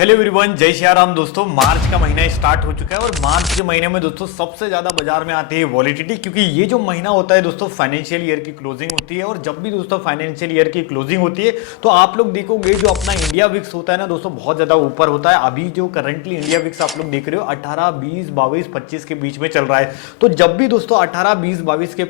Hello everyone, जय श्री राम। दोस्तों मार्च का महीना स्टार्ट हो चुका है और मार्च के महीने में दोस्तों सबसे ज्यादा बाजार में आती है वॉलिटिलिटी, क्योंकि ये जो महीना होता है दोस्तों फाइनेंशियल ईयर की क्लोजिंग होती है। और जब भी दोस्तों फाइनेंशियल ईयर की क्लोजिंग होती है तो आप लोग देखोगे जो अपना इंडिया विक्स होता है ना दोस्तों, बहुत ज्यादा ऊपर होता है। अभी जो करंटली इंडिया विक्स आप लोग देख रहे हो 18, 20, 22, 25 के बीच में चल रहा है। तो जब भी दोस्तों 18, 20, 22 के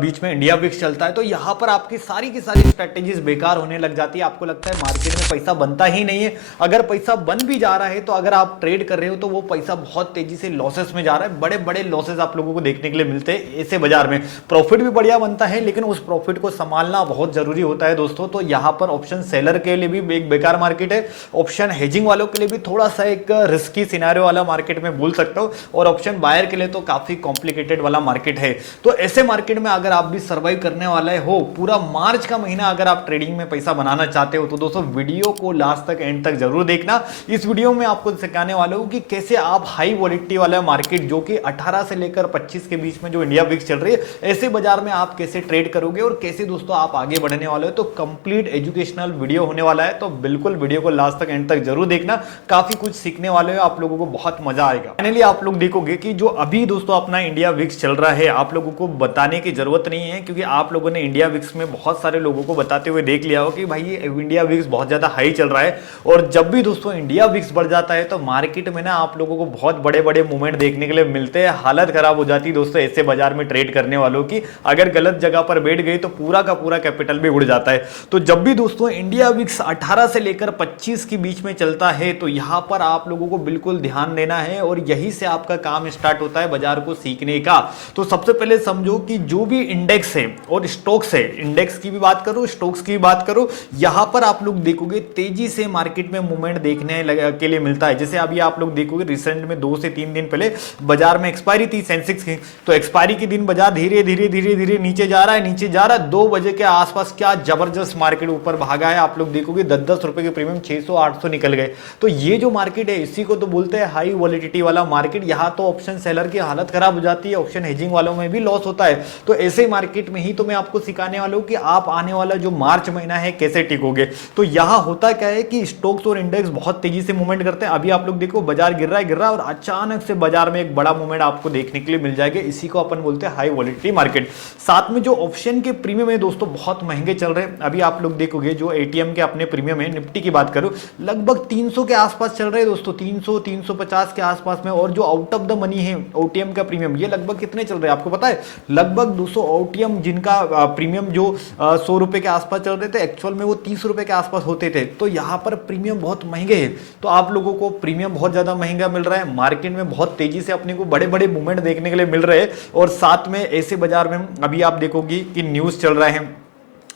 बीच में इंडिया विक्स चलता है तो यहाँ पर आपकी सारी की सारी स्ट्रेटेजीज बेकार होने लग जाती है। आपको लगता है मार्केट में पैसा बनता ही नहीं है। अगर पैसा बन भी जा रहा है तो अगर आप ट्रेड कर रहे हो तो वो पैसा बहुत तेजी से लॉसेस में जा रहा है। बड़े बड़े लॉसेस आप लोगों को देखने के लिए मिलते हैं ऐसे बाजार में। प्रॉफिट भी बढ़िया बनता है लेकिन उस प्रॉफिट को संभालना बहुत जरूरी होता है दोस्तों। तो यहां पर ऑप्शन सेलर के लिए भी एक बेकार मार्केट है, ऑप्शन हेजिंग वालों के लिए भी थोड़ा सा एक रिस्की सिनेरियो वाला मार्केट में बोल सकता हूं, और ऑप्शन बायर के लिए तो काफी कॉम्प्लिकेटेड वाला मार्केट है। तो ऐसे मार्केट में अगर आप भी सर्वाइव करने वाले हो पूरा मार्च का महीना, अगर आप ट्रेडिंग में पैसा बनाना चाहते हो तो दोस्तों वीडियो को लास्ट तक एंड तक जरूर देखना। इस वीडियो में आपको सिखाने वाला हूं कि कैसे आप हाई वॉलिटिलिटी वाला मार्केट जो कि 18 से लेकर 25 के बीच में जो इंडिया विक्स चल रही है, ऐसे बाजार में आप कैसे ट्रेड करोगे और कैसे दोस्तों आप आगे बढ़ने वाले हो। तो कंप्लीट एजुकेशनल वीडियो होने वाला है, तो बिल्कुल वीडियो को लास्ट तक एंड तक जरूर देखना। काफी कुछ सीखने वाले हो, आप लोगों को बहुत मजा आएगा। फाइनली आप लोग देखोगे कि जो अभी दोस्तों अपना इंडिया विक्स चल रहा है, आप लोगों को बताने की जरूरत नहीं है, क्योंकि आप लोगों ने इंडिया विक्स में बहुत सारे लोगों को बताते हुए देख लिया हो कि भाई ये इंडिया विक्स बहुत ज्यादा हाई चल रहा है। और जब भी दोस्तों इंडिया विक्स बढ़ जाता है तो मार्केट में ना आप लोगों को बहुत बड़े बड़े मूवमेंट देखने के लिए मिलते हैं। हालत खराब हो जाती है दोस्तों ऐसे बाजार में ट्रेड करने वालों की। अगर गलत जगह पर बैठ गई तो पूरा का पूरा कैपिटल भी उड़ जाता है। तो जब भी दोस्तों इंडिया विक्स 18 से लेकर 25 के बीच में चलता है तो यहां पर आप लोगों को बिल्कुल ध्यान देना है, और यही से आपका काम स्टार्ट होता है बाजार को सीखने का। तो सबसे पहले समझो कि जो भी इंडेक्स है और स्टॉक्स है, इंडेक्स की भी बात करो, स्टॉक्स की भी बात करो, यहां पर आप लोग देखोगे तेजी से मार्केट में मूवमेंट देखने के लिए मिलता है। जैसे अभी आप लोग देखोगे रिसेंट में 2 से 3 दिन पहले बाजार में एक्सपायरी थी सेंसेक्स की, तो एक्सपायरी के दिन बाजार धीरे धीरे धीरे धीरे नीचे जा रहा है, नीचे जा रहा है। 2 बजे के आसपास क्या जबरदस्त मार्केट ऊपर भागा है। आप लोग देखोगे 10-10 रुपए के प्रीमियम 600 800 निकल गए। तो ये जो मार्केट है इसी को तो बोलते हैं हाई वॉलिटिलिटी वाला मार्केट। यहां तो ऑप्शन सेलर की हालत खराब हो जाती है, ऑप्शन हेजिंग वालों में भी लॉस होता है। तो ऐसे मार्केट में ही तो मैं आपको सिखाने वाला हूं कि आप आने वाला जो मार्च महीना है कैसे टिकोगे। तो यहां होता क्या है कि स्टॉक्स और इंडेक्स बहुत तेजी से मूवमेंट करते हैं। अभी आप लोग देखो बाजार गिर रहा है और अचानक से बाजार में एक बड़ा मूवमेंट आपको देखने के लिए मिल जाएगा। इसी को अपन बोलते हैं हाई वॉलिटिलिटी मार्केट। साथ में जो ऑप्शन के प्रीमियम है दोस्तों बहुत महंगे चल रहे हैं। अभी आप लोग देखोगे जो एटीएम के अपने प्रीमियम है, निफ्टी की बात करो लगभग 300 के आसपास चल रहे हैं दोस्तों, 300 350 के आसपास में। और जो आउट ऑफ द मनी है ओटीएम का प्रीमियम, ये लगभग कितने चल रहे हैं आपको पता है? लगभग 200 ओटीएम जिनका प्रीमियम जो 100 रुपए के आसपास चल रहे थे, एक्चुअल में वो 30 रुपए के आसपास होते थे। तो यहाँ पर प्रीमियम बहुत महंगे हैं। तो आप लोगों को प्रीमियम बहुत ज्यादा महंगा मिल रहा है, मार्केट में बहुत तेजी से अपने को बड़े बड़े मूवमेंट देखने के लिए मिल रहे हैं। और साथ में ऐसे बाजार में अभी आप देखोगे कि न्यूज चल रहा है,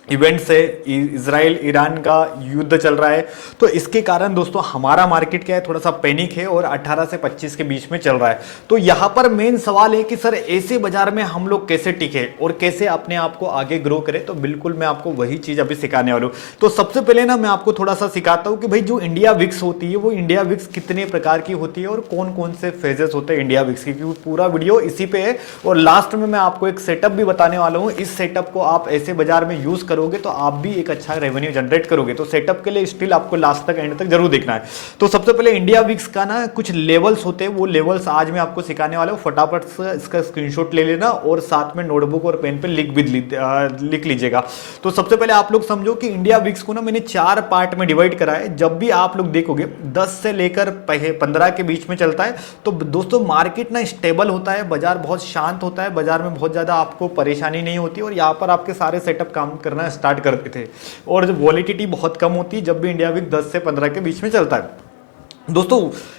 इवेंट्स है, इजराइल ईरान का युद्ध चल रहा है। तो इसके कारण दोस्तों हमारा मार्केट क्या है, थोड़ा सा पैनिक है और 18 से 25 के बीच में चल रहा है। तो यहां पर मेन सवाल है कि सर ऐसे बाजार में हम लोग कैसे टिके और कैसे अपने आप को आगे ग्रो करें। तो बिल्कुल मैं आपको वही चीज अभी सिखाने वाला हूं। तो सबसे पहले ना मैं आपको थोड़ा सा सिखाता हूं कि भाई जो इंडिया विक्स होती है वो इंडिया विक्स कितने प्रकार की होती है और कौन कौन से फेजेस होते हैं इंडिया विक्स की, क्योंकि पूरा वीडियो इसी पे है। और लास्ट में मैं आपको एक सेटअप भी बताने वाला हूं। इस सेटअप को आप ऐसे बाजार में यूज करोगे तो आप भी एक अच्छा रेवेन्यू जनरेट करोगे। तो सेटअप के लिए स्टिल आपको लास्ट तक एंड तक जरूर देखना है। तो सबसे पहले इंडिया विक्स का ना कुछ लेवल्स होते हैं, वो लेवल्स आज मैं आपको सिखाने वाला हूं। फटाफट से इसका स्क्रीनशॉट ले लेना और साथ में नोटबुक और पेन पे लिख लीजिएगा। तो सबसे पहले आप लोग समझो कि इंडिया विक्स को ना मैंने 4 पार्ट में डिवाइड करा है। जब भी आप लोग देखोगे 10 से लेकर 15 के बीच में चलता है तो दोस्तों मार्केट ना स्टेबल होता है, बाजार बहुत शांत होता है, बाजार में बहुत ज्यादा आपको परेशानी नहीं होती और यहाँ पर आपके सारे सेटअप काम करना स्टार्ट करते थे। और वॉलिटिलिटी बहुत कम होती है जब भी इंडिया विक्स 10 से 15 के बीच में चलता है। दोस्तों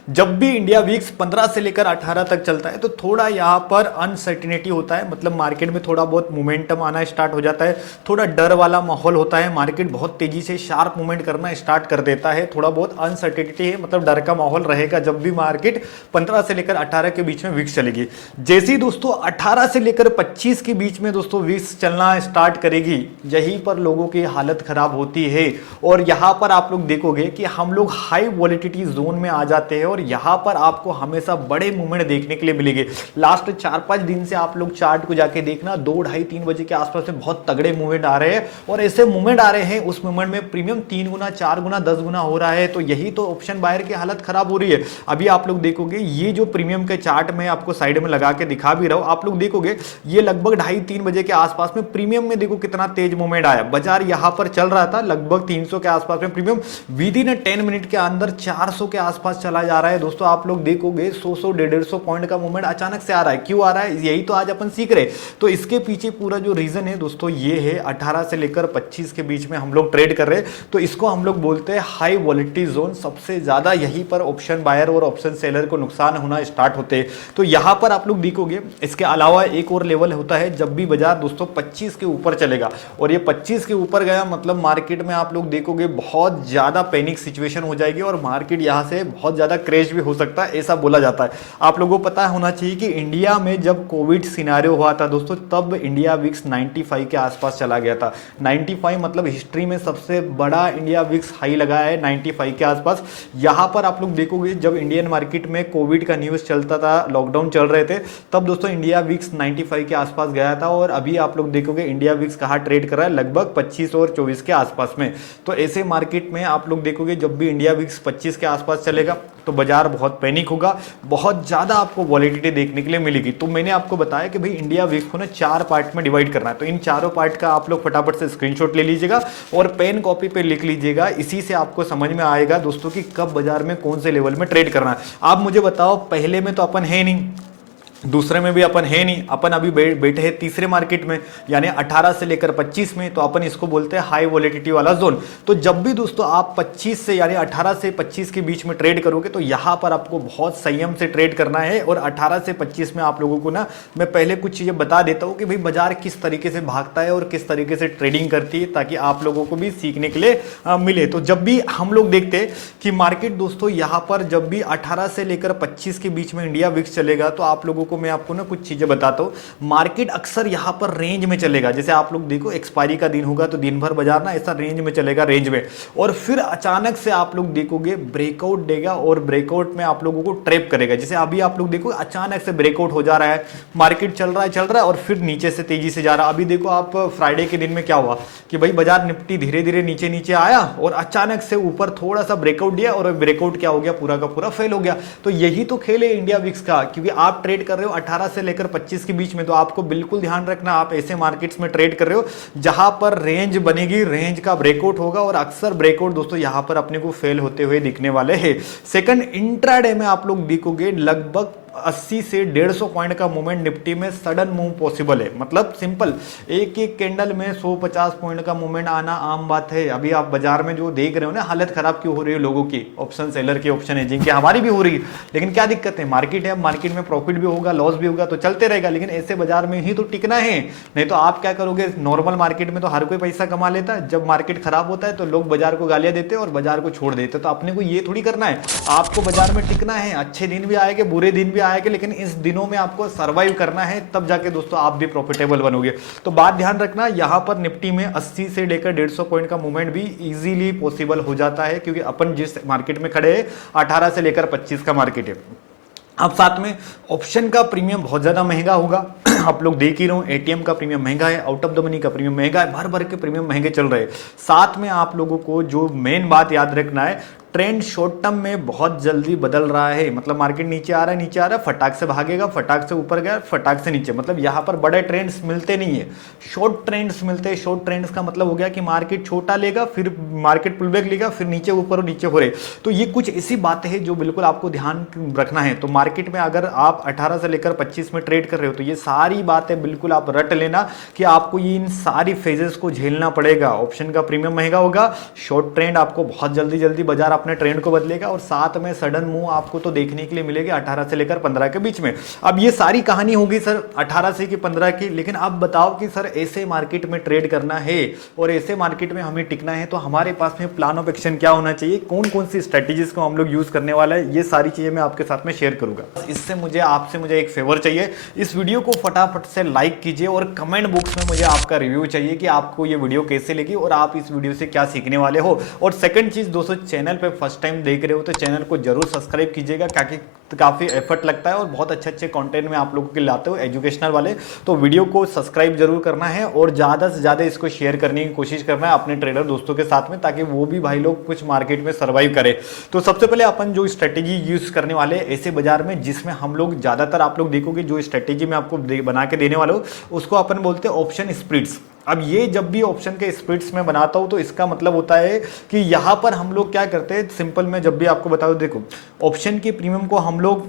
जब भी इंडिया विक्स 15 से लेकर 18 तक चलता है तो थोड़ा यहाँ पर अनसर्टिनिटी होता है, मतलब मार्केट में थोड़ा बहुत मोमेंटम आना स्टार्ट हो जाता है, थोड़ा डर वाला माहौल होता है, मार्केट बहुत तेजी से शार्प मूवमेंट करना स्टार्ट कर देता है, थोड़ा बहुत अनसर्टिनिटी है, मतलब डर का माहौल रहेगा जब भी मार्केट 15 से लेकर 18 के बीच में विक्स चलेगी। जैसे ही दोस्तों 18 से लेकर 25 के बीच में दोस्तों विक्स चलना स्टार्ट करेगी, यहीं पर लोगों की हालत खराब होती है। और यहाँ पर आप लोग देखोगे कि हम लोग हाई वॉलिटिलिटी जोन में आ जाते हैं और यहाँ पर आपको हमेशा बड़े मूवमेंट देखने के लिए मिलेंगे। लास्ट 4-5 दिन से आप लोग चार्ट को जाके देखना, 2, ढाई, 3 बजे के आसपास में बहुत तगड़े मूवमेंट आ रहे हैं और ऐसे मूवमेंट आ रहे हैं उस मूवमेंट में प्रीमियम 3 गुना, 4 गुना, 10 गुना हो रहा है। तो यही तो ऑप्शन बायर की हालत खराब हो रही है। अभी आप लोग देखोगे ये जो प्रीमियम के चार्ट में आपको साइड में लगा के दिखा भी रहा हूं, आप लोग देखोगे ये लगभग 2:30-3 बजे के आसपास में प्रीमियम में देखो कितना तेज मूवमेंट आया। बाजार यहां पर चल रहा था लगभग 300 के आसपास में, प्रीमियम विद इन 10 मिनट के अंदर 400 के आसपास चला जा रहा है। दोस्तों आप लोग देखोगे 100 150 पॉइंट का मूवमेंट अचानक से आ रहा है। क्यों आ रहा है यही तो आज अपन सीख रहे। तो इसके पीछे पूरा जो रीजन है दोस्तों ये है 18 से लेकर 25 के बीच में हम लोग ट्रेड कर रहे हैं। तो इसको हम लोग बोलते हैं हाई वॉलेटिलिटी जोन। सबसे ज्यादा यहीं पर ऑप्शन बायर और ऑप्शन सेलर को नुकसान होना स्टार्ट होते हैं। तो यहां पर आप लोग देखोगे इसके अलावा एक और लेवल होता है जब भी बाजार दोस्तों 25 के ऊपर चलेगा और ये 25 के ऊपर गया मतलब मार्केट में आप लोग देखोगे बहुत ज्यादा पैनिक सिचुएशन हो जाएगी और मार्केट यहां से बहुत ज्यादा क्रैश भी हो सकता है, ऐसा बोला जाता है। आप लोगों को पता होना चाहिए कि इंडिया में जब कोविड सिनेरियो हुआ था दोस्तों तब इंडिया विक्स 95 के आसपास चला गया था। 95 मतलब हिस्ट्री में सबसे बड़ा इंडिया विक्स हाई लगा है 95 के आसपास। यहां पर आप लोग देखोगे जब इंडियन मार्केट में कोविड का न्यूज चलता था, लॉकडाउन चल रहे थे, तब दोस्तों इंडिया विक्स 95 के आसपास गया था और अभी आप लोग देखोगे इंडिया विक्स कहां ट्रेड कर रहा है लगभग 25 और 24 के आसपास में। तो ऐसे मार्केट में आप लोग देखोगे जब भी इंडिया विक्स 25 के आसपास चलेगा तो बाजार बहुत पैनिक होगा, बहुत ज्यादा आपको वॉलेटिलिटी देखने के लिए मिलेगी। तो मैंने आपको बताया कि भाई इंडिया विक्स को ना 4 पार्ट में डिवाइड करना है। तो इन चारों पार्ट का आप लोग फटाफट से स्क्रीनशॉट ले लीजिएगा और पेन कॉपी पे लिख लीजिएगा। इसी से आपको समझ में आएगा दोस्तों कि कब बाजार में कौन से लेवल में ट्रेड करना है। आप मुझे बताओ पहले में तो अपन है नहीं, दूसरे में भी अपन है नहीं, अपन अभी बैठे हैं तीसरे मार्केट में यानी 18 से लेकर 25 में। तो अपन इसको बोलते हैं हाई वॉलेटिलिटी वाला जोन। तो जब भी दोस्तों आप 25 से यानी 18 से 25 के बीच में ट्रेड करोगे तो यहां पर आपको बहुत संयम से ट्रेड करना है। और 18 से 25 में आप लोगों को ना मैं पहले कुछ चीजें बता देता हूं कि भाई बाजार किस तरीके से भागता है और किस तरीके से ट्रेडिंग करती है ताकि आप लोगों को भी सीखने के लिए मिले। तो जब भी हम लोग देखते हैं कि मार्केट दोस्तों यहां पर जब भी 18 से लेकर 25 के बीच में इंडिया विक्स चलेगा तो आप लोगों को मैं आपको ना कुछ चीजें बताता हूं। मार्केट अक्सर यहां पर रेंज में चलेगा, जैसे आप लोग देखो एक्सपायरी का दिन होगा तो दिन भर बाजार ना ऐसा रेंज में चलेगा, रेंज में, और फिर अचानक से आप लोग देखोगे ब्रेकआउट देगा और ब्रेकआउट में आप लोगों को ट्रैप करेगा। जैसे अभी आप लोग देखो अचानक से ब्रेकआउट हो जा रहा है, मार्केट चल रहा है और फिर नीचे से तेजी से जा रहा है। अभी देखो आप फ्राइडे के दिन में क्या हुआ कि भाई बाजार निफ्टी धीरे धीरे नीचे नीचे आया और अचानक से ऊपर थोड़ा सा ब्रेकआउट दिया और ब्रेकआउट क्या हो गया, पूरा का पूरा फेल हो गया। तो यही तो खेल है इंडिया विक्स का, क्योंकि आप ट्रेड कर रहे हो 18 से लेकर 25 के बीच में। तो आपको बिल्कुल ध्यान रखना आप ऐसे मार्केट्स में ट्रेड कर रहे हो जहां पर रेंज बनेगी, रेंज का ब्रेकआउट होगा और अक्सर ब्रेकआउट दोस्तों यहां पर अपने को फेल होते हुए दिखने वाले हैं। सेकंड, इंट्राडे में आप लोग देखोगे लगभग 80 से 150 पॉइंट का मूवमेंट निफ्टी में सडन मूव पॉसिबल है। मतलब सिंपल, एक एक कैंडल में 150 पॉइंट का मूवमेंट आना आम बात है। अभी आप बाजार में जो देख रहे हो ना, हालत खराब क्यों हो रही है लोगों की, ऑप्शन सेलर की, ऑप्शन एजिंग की, हमारी भी हो रही है। लेकिन क्या दिक्कत है, मार्केट है, मार्केट में प्रॉफिट भी होगा, लॉस भी होगा, तो चलते रहेगा। लेकिन ऐसे बाजार में ही तो टिकना है, नहीं तो आप क्या करोगे। नॉर्मल मार्केट में तो हर कोई पैसा कमा लेता है, जब मार्केट खराब होता है तो लोग बाजार को गालियां देते हैं और बाजार को छोड़ देते हैं। तो अपने को ये थोड़ी करना है, आपको बाजार में टिकना है। अच्छे दिन भी आएंगे, बुरे दिन भी आएंगे, लेकिन इस दिनों में आपको सर्वाइव करना है, तब जाके दोस्तों आप भी प्रॉफिटेबल बनोगे। तो बात ध्यान रखना, यहां पर निफ्टी में 80 से लेकर 150 पॉइंट का मूवमेंट भी इजीली पॉसिबल हो जाता है, क्योंकि अपन जिस मार्केट में खड़े हैं 18 से लेकर 25 का मार्केट है। अब साथ में ऑप्शन का प्रीमियम बहुत ज्यादा महंगा होगा। आप लोग देख ही रहो, एटीएम का प्रीमियम महंगा है, आउट ऑफ द मनी का प्रीमियम महंगा है, भर भर के प्रीमियम महंगे चल रहे हैं। साथ में आप लोगों को जो मेन बात याद रखना है, ट्रेंड शॉर्ट टर्म में बहुत जल्दी बदल रहा है। मतलब मार्केट नीचे आ रहा है, फटाक से भागेगा, फटाक से ऊपर गया, फटाक से नीचे। मतलब यहाँ पर बड़े ट्रेंड्स मिलते नहीं है, शॉर्ट ट्रेंड्स मिलते हैं। शॉर्ट ट्रेंड्स का मतलब हो गया कि मार्केट छोटा लेगा, फिर मार्केट पुलबैक लेगा, फिर नीचे ऊपर और नीचे हो रहे। तो ये कुछ ऐसी बातें हैं जो बिल्कुल आपको ध्यान रखना है। तो मार्केट में अगर आप 18 से लेकर 25 में ट्रेड कर रहे हो तो ये सारी बातें बिल्कुल आप रट लेना कि आपको ये इन सारी फेजेस को झेलना पड़ेगा। ऑप्शन का प्रीमियम महंगा होगा, शॉर्ट ट्रेंड आपको बहुत जल्दी बाजार अपने ट्रेंड को बदलेगा, और साथ में सडन मूव आपको तो देखने के लिए मिलेगी 18 से लेकर 15 के बीच में। अब ये सारी कहानी होगी सर 18 से 15 की, लेकिन अब बताओ कि सर ऐसे मार्केट में ट्रेड करना है और ऐसे मार्केट में हमें टिकना है, तो हमारे पास में प्लान ऑफ एक्शन क्या होना चाहिए, कौन कौन सी स्ट्रेटेजीज को हम लोग यूज करने वाला है, ये सारी चीजें मैं आपके साथ में शेयर करूंगा। इससे मुझे आपसे एक फेवर चाहिए, इस वीडियो को फटाफट फटाफट से लाइक कीजिए और कमेंट बॉक्स में मुझे आपका रिव्यू चाहिए कि आपको ये वीडियो कैसे लगी और आप इस वीडियो से क्या सीखने वाले हो। और सेकंड चीज़ दोस्तों, चैनल पे फर्स्ट टाइम देख रहे हो तो चैनल को जरूर सब्सक्राइब कीजिएगा, काफ़ी एफर्ट लगता है और बहुत अच्छे अच्छे कंटेंट में आप लोगों के लाते हो एजुकेशनल वाले। तो वीडियो को सब्सक्राइब जरूर करना है और ज़्यादा से ज़्यादा इसको शेयर करने की कोशिश करना है अपने ट्रेडर दोस्तों के साथ में, ताकि वो भी भाई लोग कुछ मार्केट में सर्वाइव करें। तो सबसे पहले अपन जो स्ट्रेटेजी यूज करने वाले ऐसे बाजार में जिसमें हम लोग ज़्यादातर, आप लोग देखोगे जो स्ट्रेटेजी में आपको बना के देने वाला हूँ उसको अपन बोलते हैं ऑप्शन स्प्लिट्स। अब ये जब भी ऑप्शन के स्प्लिट्स में बनाता हूं तो इसका मतलब होता है कि यहां पर हम लोग क्या करते हैं, सिंपल में जब भी आपको बता दो, देखो ऑप्शन के प्रीमियम को हम लोग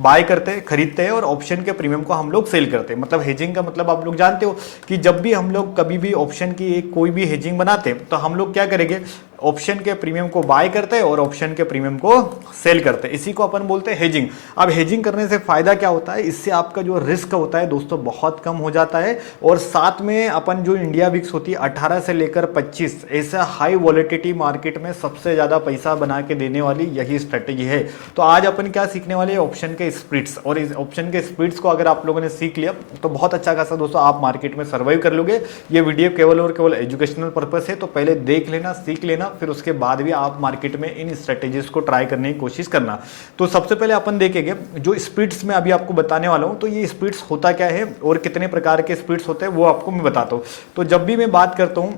बाय करते हैं, खरीदते हैं और ऑप्शन के प्रीमियम को हम लोग सेल करते हैं। मतलब हेजिंग का मतलब आप लोग जानते हो कि जब भी हम लोग कभी भी ऑप्शन की एक कोई भी हेजिंग बनाते हैं तो हम लोग क्या करेंगे, ऑप्शन के प्रीमियम को बाय करते हैं और ऑप्शन के प्रीमियम को सेल करते हैं। इसी को अपन बोलते हैं हेजिंग। अब हेजिंग करने से फायदा क्या होता है, इससे आपका जो रिस्क होता है दोस्तों बहुत कम हो जाता है और साथ में अपन जो इंडिया विक्स होती है 18 से लेकर 25 ऐसा हाई वॉलेटिलिटी मार्केट में सबसे ज्यादा पैसा बना के देने वाली यही स्ट्रेटेजी है। तो आज अपन क्या सीखने वाले हैं, ऑप्शन के स्प्लिट्स। और इस ऑप्शन के स्प्लिट्स को अगर आप लोगों ने सीख लिया तो बहुत अच्छा खासा दोस्तों आप मार्केट में सर्वाइव कर लोगे। ये वीडियो केवल और केवल एजुकेशनल पर्पस है, तो पहले देख लेना, सीख लेना, फिर उसके बाद भी आप मार्केट में इन स्ट्रेटेजीज को ट्राई करने की कोशिश करना। तो सबसे पहले अपन देखेंगे जो स्प्लिट्स में अभी आपको बताने वाला हूं, तो ये स्प्लिट्स होता क्या है और कितने प्रकार के स्प्लिट्स होते हैं वो आपको मैं बताता हूं। तो जब भी मैं बात करता हूं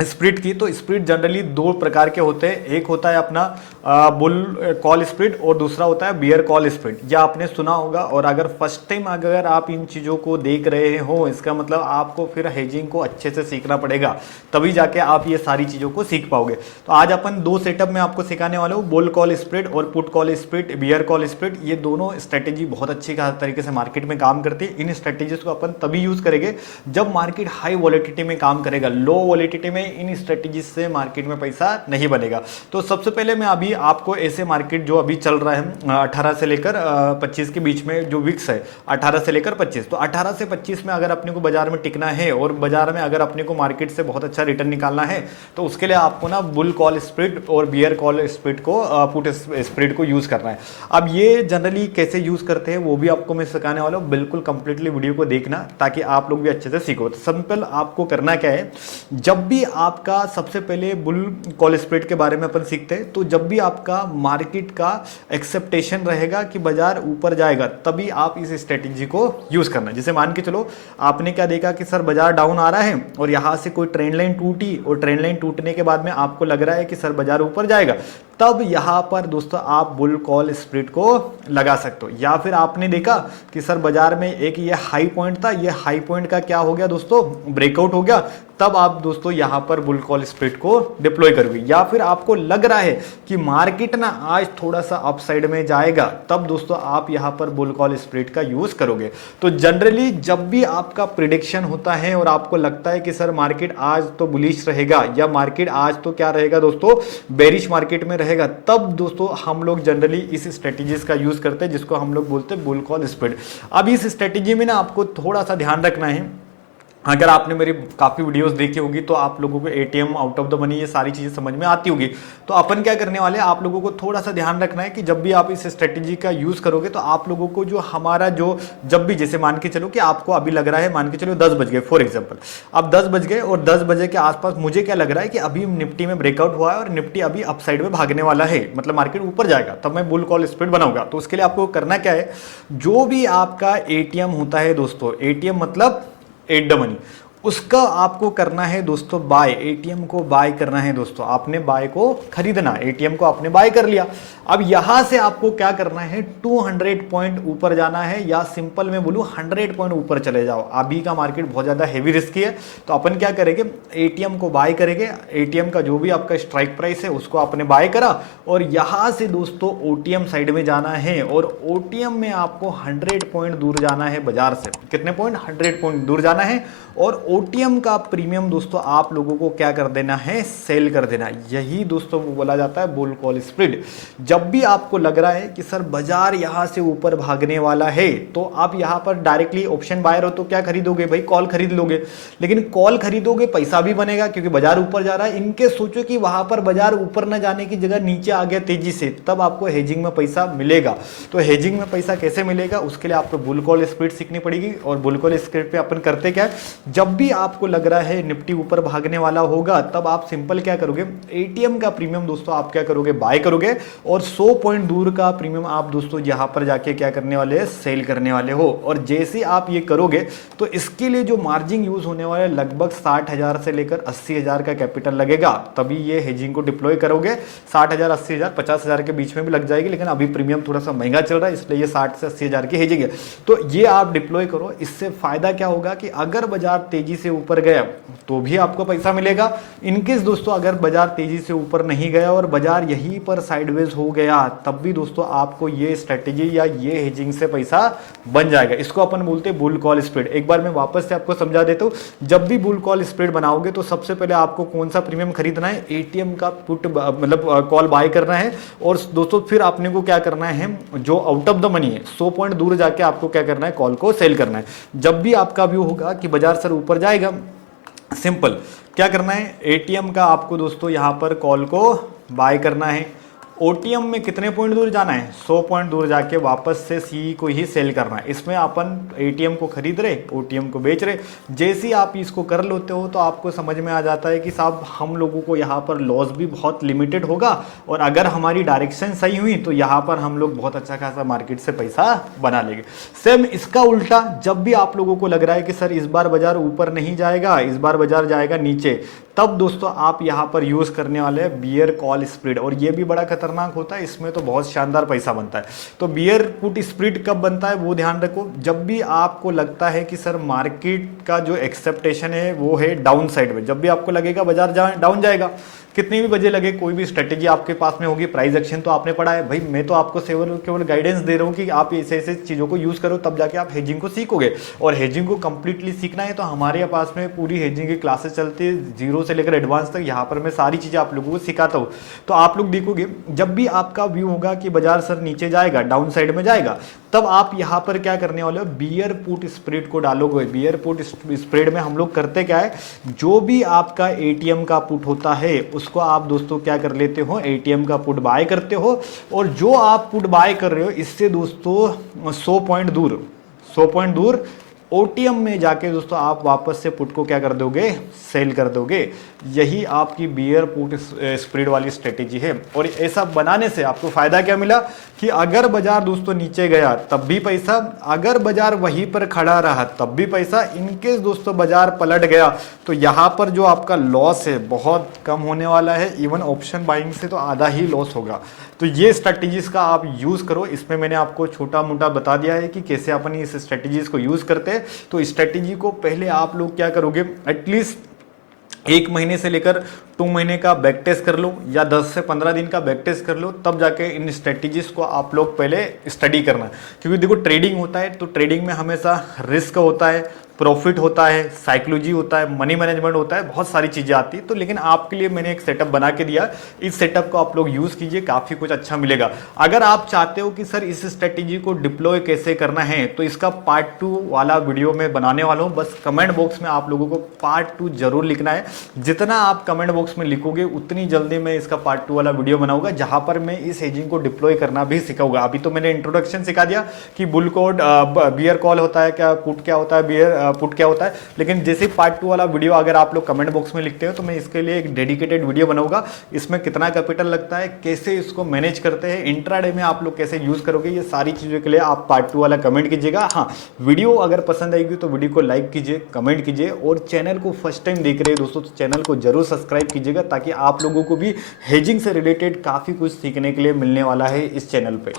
स्प्लिट की, तो स्प्लिट जनरली दो प्रकार के होते हैं। एक होता है अपना बुल कॉल स्प्लिट और दूसरा होता है बियर कॉल स्प्लिट। यह आपने सुना होगा और अगर फर्स्ट टाइम अगर आप इन चीज़ों को देख रहे हो, इसका मतलब आपको फिर हेजिंग को अच्छे से सीखना पड़ेगा, तभी जाके आप ये सारी चीज़ों को सीख पाओगे। तो आज अपन दो सेटअप में आपको सिखाने वाला हूँ, बुल कॉल स्प्लिट और put call split, bear call split. ये दोनों स्ट्रेटेजी बहुत अच्छी तरीके से मार्केट में काम करती है। इन स्ट्रेटेजीज को अपन तभी यूज करेंगे जब मार्केट हाई वॉलेटिलिटी में काम करेगा। लो वॉलेटिलिटी में इन स्ट्रेटेजी से मार्केट में पैसा नहीं बनेगा। तो सबसे पहले मैं अभी आपको ऐसे मार्केट जो अभी चल रहा है 18 से लेकर 25 के बीच में जो विक्स है 18 से लेकर 25, तो 18 से 25 में अगर अपने को बाजार में टिकना है और बाजार में अगर अपने को मार्केट से बहुत अच्छा रिटर्न निकालना है तो उसके लिए आपको ना बुल कॉल स्प्लिट और बियर कॉल स्प्लिट को पुट स्प्लिट को यूज करना है। अब ये जनरली कैसे यूज करते हैं वो भी आपको मैं सिखाने वाला हूँ, बिल्कुल कंप्लीटली वीडियो को देखना ताकि आप लोग भी अच्छे से सीखो। तो सिंपल आपको करना क्या है, जब भी आपका सबसे पहले बुल कॉल स्प्लिट के बारे में अपन सीखते हैं, तो जब भी आपका मार्केट का एक्सेप्टेशन रहेगा कि बाजार ऊपर जाएगा तभी आप इस स्ट्रेटेजी को यूज करना। जैसे मान के चलो आपने क्या देखा कि सर बाजार डाउन आ रहा है और यहां से कोई ट्रेंड लाइन टूटी और ट्रेंड लाइन टूटने के बाद में आपको लग रहा है कि सर बाजार ऊपर जाएगा, तब यहां पर दोस्तों आप बुल कॉल स्प्लिट को लगा सकते हो। या फिर आपने देखा कि सर बाजार में एक ये हाई पॉइंट था, ये हाई पॉइंट का क्या हो गया दोस्तों, ब्रेकआउट हो गया, तब आप दोस्तों यहां पर बुल कॉल स्प्लिट को डिप्लॉय करोगे। या फिर आपको लग रहा है कि मार्केट ना आज थोड़ा सा अपसाइड में जाएगा, तब दोस्तों आप यहां पर बुल कॉल स्प्लिट का यूज करोगे। तो जनरली जब भी आपका प्रिडिक्शन होता है और आपको लगता है कि सर मार्केट आज तो बुलिश रहेगा या मार्केट आज तो क्या रहेगा दोस्तों, बेरिश मार्केट में रहेगा, तब दोस्तों हम लोग जनरली इस स्ट्रेटेजीज का यूज करते हैं जिसको हम लोग बोलते हैं बुल कॉल स्प्लिट। अब इस स्ट्रेटेजी में ना आपको थोड़ा सा ध्यान रखना है, अगर आपने मेरी काफ़ी वीडियोस देखी होगी तो आप लोगों को ATM, out of the money, ये सारी चीज़ें समझ में आती होगी। तो अपन क्या करने वाले हैं, आप लोगों को थोड़ा सा ध्यान रखना है कि जब भी आप इस स्ट्रेटेजी का यूज़ करोगे तो आप लोगों को जो हमारा जो जब भी, जैसे मान के चलो कि आपको अभी लग रहा है, मान के चलो 10 बज गए फॉर एग्जाम्पल, अब 10 बज गए और 10 बजे के आसपास मुझे क्या लग रहा है कि अभी निफ्टी में ब्रेकआउट हुआ है और निफ्टी अभी अपसाइड में भागने वाला है, मतलब मार्केट ऊपर जाएगा, तब मैं बुल कॉल स्प्लिट बनाऊंगा। तो उसके लिए आपको करना क्या है, जो भी आपका एटीएम होता है दोस्तों, एटीएम मतलब एट द मनी, उसका आपको करना है दोस्तों बाय, एटीएम को बाय करना है दोस्तों। आपने बाय को खरीदना, एटीएम को आपने बाय कर लिया। अब यहां से आपको क्या करना है, 200 पॉइंट ऊपर जाना है, या सिंपल में बोलूं 100 पॉइंट ऊपर चले जाओ। अभी का मार्केट बहुत ज्यादा हेवी रिस्की है, तो अपन क्या करेंगे, एटीएम को बाय करेंगे। एटीएम का जो भी आपका स्ट्राइक प्राइस है उसको आपने बाय करा और यहां से दोस्तों ओटीएम साइड में जाना है और ओटीएम में आपको 100 पॉइंट दूर जाना है बाजार से। कितने पॉइंट, 100 पॉइंट दूर जाना है और ओटीएम का प्रीमियम दोस्तों आप लोगों को क्या कर देना है, सेल कर देना। यही दोस्तों वो बोला जाता है बुल कॉल स्प्रेड। जब भी आपको लग रहा है कि सर बाजार यहां से ऊपर भागने वाला है, तो आप यहां पर डायरेक्टली ऑप्शन बायर हो तो क्या खरीदोगे भाई, कॉल खरीद लोगे। लेकिन कॉल खरीदोगे पैसा भी बनेगा क्योंकि बाजार ऊपर जा रहा है। इनके सोचो कि वहां पर बाजार ऊपर न जाने की जगह नीचे आ गया तेजी से, तब आपको हेजिंग में पैसा मिलेगा। तो हेजिंग में पैसा कैसे मिलेगा, उसके लिए आपको बुल कॉल स्प्रेड सीखनी पड़ेगी। और बुल कॉल स्प्रेड पे अपन करते क्या है, जब भी आपको लग रहा है निफ्टी ऊपर भागने वाला होगा, तब आप सिंपल क्या करोगे, एटीएम का प्रीमियम दोस्तों आप क्या करोगे, बाय करोगे। और 100 पॉइंट दूर का प्रीमियम आप दोस्तों यहां पर जाके क्या करने वाले हैं, सेल करने वाले हो। और जैसे आप ये करोगे तो इसके लिए जो मार्जिन यूज होने वाला है लगभग 60,000 से लेकर 80,000 का कैपिटल लगेगा, तभी ये हेजिंग को डिप्लॉय करोगे। 60,000, 80,000, 50,000 के बीच में भी लग जाएगी, लेकिन अभी प्रीमियम थोड़ा सा महंगा चल रहा है, इसलिए ये 60 से 80,000 की हेजिंग है। तो ये आप डिप्लॉय करो। इससे फायदा क्या होगा कि अगर बाजार तेजी से ऊपर गया तो भी आपको पैसा मिलेगा। इनकेस दोस्तों अगर बाजार तेजी से ऊपर नहीं गया और बाजार यहीं पर साइडवेज हो गया, तब भी दोस्तों आपको ये स्ट्रेटेजी या ये हेजिंग से पैसा बन जाएगा। इसको अपन बोलते हैं बुल कॉल स्प्रेड। एक बार मैं वापस से आपको समझा देता हूं। जब भी बुल कॉल स्प्रेड बनाओगे तो सबसे पहले आपको कौन सा प्रीमियम खरीदना है, एटीएम का पुट मतलब कॉल बाय करना है। और दोस्तों फिर आपने को क्या करना है, जो आउट ऑफ द मनी है 100 पॉइंट दूर जाके आपको क्या करना है, कॉल को सेल करना है। जब भी आपका व्यू होगा कि बाजार सर ऊपर जाएगा, सिंपल क्या करना है, एटीएम का आपको दोस्तों यहां पर कॉल को बाय करना है। ओटीएम में कितने पॉइंट दूर जाना है, 100 पॉइंट दूर जाके वापस से सी को ही सेल करना है। इसमें अपन एटीएम को खरीद रहे, ओटीएम को बेच रहे। जैसे ही आप इसको कर लेते हो तो आपको समझ में आ जाता है कि साहब हम लोगों को यहाँ पर लॉस भी बहुत लिमिटेड होगा, और अगर हमारी डायरेक्शन सही हुई तो यहाँ पर हम लोग बहुत अच्छा खासा मार्केट से पैसा बना लेंगे। सेम इसका उल्टा, जब भी आप लोगों को लग रहा है कि सर इस बार बाजार ऊपर नहीं जाएगा, इस बार बाजार जाएगा नीचे, तब दोस्तों आप यहाँ पर यूज करने वाले हैं बियर कॉल स्प्रेड। और ये भी बड़ा खतरनाक होता है, इसमें तो बहुत शानदार पैसा बनता है। तो बियर पुट स्प्रेड कब बनता है वो ध्यान रखो, जब भी आपको लगता है कि सर मार्केट का जो एक्सेप्टेशन है वो है डाउन साइड में। जब भी आपको लगेगा बाजार डाउन जाएगा, कितनी भी वजह लगे, कोई भी स्ट्रेटेजी आपके पास में होगी, प्राइस एक्शन तो आपने पढ़ा है भाई। मैं तो आपको केवल गाइडेंस दे रहा हूँ कि आप ऐसे ऐसे चीज़ों को यूज़ करो, तब जाके आप हेजिंग को सीखोगे। और हेजिंग को कंप्लीटली सीखना है तो हमारे पास में पूरी हेजिंग की क्लासेस चलती है, जीरो से लेकर एडवांस तक। यहाँ पर मैं सारी चीज़ें आप लोगों को सिखाता हूँ। तो आप लोग देखोगे जब भी आपका व्यू होगा कि बाजार सर नीचे जाएगा, डाउन साइड में जाएगा, तब आप यहाँ पर क्या करने वाले हो, बियर पुट स्प्रेड को डालोगे। बियर पुट स्प्रेड में हम लोग करते क्या है, जो भी आपका एटीएम का पुट होता है उसको आप दोस्तों क्या कर लेते हो, एटीएम का पुट बाय करते हो। और जो आप पुट बाय कर रहे हो इससे दोस्तों 100 पॉइंट दूर ओटीएम में जाके दोस्तों आप वापस से पुट को क्या कर दोगे, सेल कर दोगे। यही आपकी बियर पुट स्प्रेड वाली स्ट्रेटेजी है। और ऐसा बनाने से आपको फायदा क्या मिला कि अगर बाजार दोस्तों नीचे गया तब भी पैसा, अगर बाजार वहीं पर खड़ा रहा तब भी पैसा। इनकेस दोस्तों बाजार पलट गया तो यहाँ पर जो आपका लॉस है बहुत कम होने वाला है। इवन ऑप्शन बाइंग से तो आधा ही लॉस होगा। तो ये स्ट्रेटेजीज का आप यूज करो। इसमें मैंने आपको छोटा मोटा बता दिया है कि कैसे अपन इस स्ट्रेटेजीज को यूज करते हैं। तो स्ट्रेटेजी को पहले आप लोग क्या करोगे, एटलीस्ट 1 महीने से लेकर 2 महीने का बैक टेस्ट कर लो, या 10 से 15 दिन का बैक टेस्ट कर लो, तब जाके इन स्ट्रेटेजीज को आप लोग पहले स्टडी करना। क्योंकि देखो ट्रेडिंग होता है तो ट्रेडिंग में हमेशा रिस्क होता है, प्रॉफिट होता है, साइकोलॉजी होता है, मनी मैनेजमेंट होता है, बहुत सारी चीज़ें आती है। तो लेकिन आपके लिए मैंने एक सेटअप बना के दिया, इस सेटअप को आप लोग यूज़ कीजिए, काफ़ी कुछ अच्छा मिलेगा। अगर आप चाहते हो कि सर इस स्ट्रेटेजी को डिप्लॉय कैसे करना है, तो इसका पार्ट 2 वाला वीडियो मैं बनाने वाला हूँ। बस कमेंट बॉक्स में आप लोगों को पार्ट 2 जरूर लिखना है। जितना आप कमेंट बॉक्स में लिखोगे उतनी जल्दी मैं इसका पार्ट 2 वाला वीडियो बनाऊंगा, जहां पर मैं इस हेजिंग को डिप्लॉय करना भी सिखाऊंगा। अभी तो मैंने इंट्रोडक्शन सिखा दिया कि बुल कोड बियर कॉल होता है क्या, पुट क्या होता है, बियर पुट क्या होता है। लेकिन जैसे पार्ट 2 वाला वीडियो अगर आप लोग कमेंट बॉक्स में लिखते हो तो मैं इसके लिए एक डेडिकेटेड वीडियो बनाऊंगा। इसमें कितना कैपिटल लगता है, कैसे इसको मैनेज करते हैं, इंट्राडे में आप लोग कैसे यूज करोगे, ये सारी चीजों के लिए आप पार्ट 2 वाला कमेंट कीजिएगा। हाँ, वीडियो अगर पसंद आएगी तो वीडियो को लाइक कीजिए, कमेंट कीजिए, और चैनल को फर्स्ट टाइम देख रहे हैं दोस्तों तो चैनल को जरूर सब्सक्राइब कीजिएगा, ताकि आप लोगों को भी हेजिंग से रिलेटेड काफी कुछ सीखने के लिए मिलने वाला है इस चैनल पे।